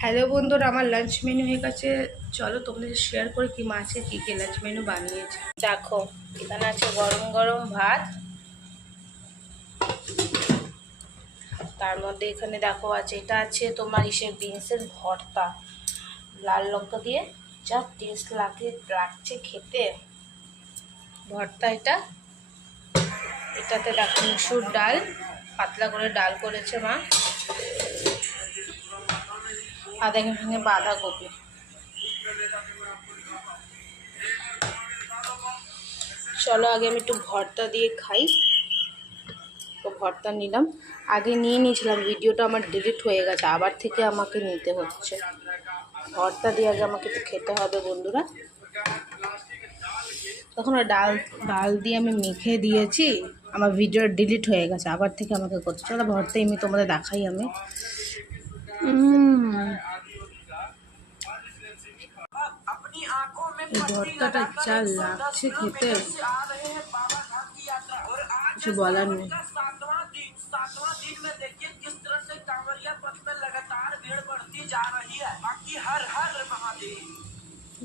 Hello বন্ধুরা, আমার lunch menu হয়ে গেছে। চলো তোমাদের শেয়ার করে কি মাছে কী কী লাঞ্চ মেনু বানিয়েছে। দেখো এখানে আছে গরম গরম ভাত, তার মধ্যে এখানে দেখো আছে এটা আছে তোমার বিনসের ভর্তা, লাল লঙ্কা দিয়ে যা টেস্ট লাগছে খেতে ভর্তা। এটাতে দেখো মুসুর ডাল, পাতলা করে ডাল করেছে মা, আর এখানে বাঁধাকপি। চলো আগে আমি একটু ভর্তা দিয়ে খাই। তো ভর্তা নিলাম, আগে নিয়ে নিয়েছিলাম, ভিডিওটা আমার ডিলিট হয়ে গেছে, আবার থেকে আমাকে নিতে হচ্ছে। ভর্তা দিয়ে আগে আমাকে একটু খেতে হবে বন্ধুরা। তখন ডাল দিয়ে আমি মেখে দিয়েছি, আমার ভিডিও ডিলিট হয়ে গেছে, আবার থেকে আমাকে করছে। চলো ভর্তা এমনি তোমাদের দেখাই আমি। এই ভর্তাটা যা লাগছে খেতে কিছু বলার নেই।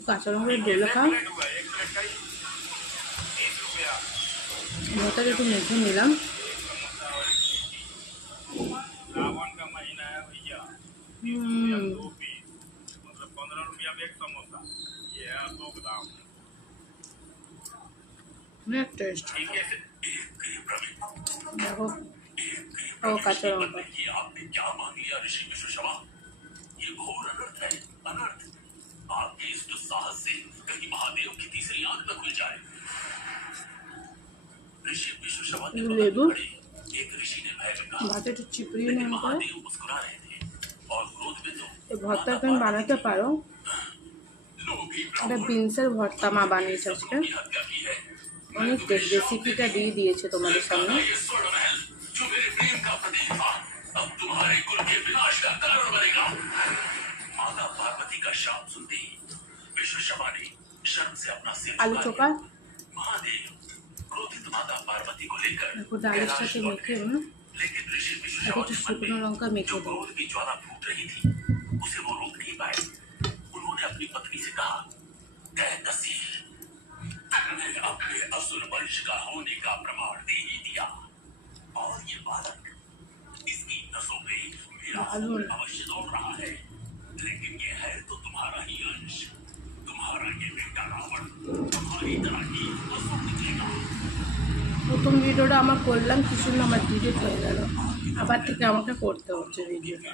কাঁচা লঙ্কা ডেলে খাও, ভর্তাটা একটু মেখে নিলাম। टेस्ट देखो ओ काचा लंका लेबू भाते तो चिपड़िए नहीं করে এই ভর্তা তুমি বানাতে পারো। এটা বিনসের ভর্তা মা বানিয়েছে আজকে, অনেক রেসিপিটা দিয়ে দিয়েছে তোমাদের সামনে। আলু চোখা ডালের সাথে মেখে একটু শুকনো লঙ্কা মেখে দেবো। असुर वंश का होने का प्रमाण दे ही दिया और ये बालक इसकी नसों में मेरा अवश्य दौड़ रहा है, लेकिन ये है तो तुम्हारा ही अंश। तुम्हारा ये बेटा रावण तुम्हारी तरह ही असुर निकलेगा। প্রথম ভিডিওটা আমার করলাম, কিছু না আমার ডিলিট হয়ে গেল, আবার থেকে আমাকে করতে হচ্ছে ভিডিওটা।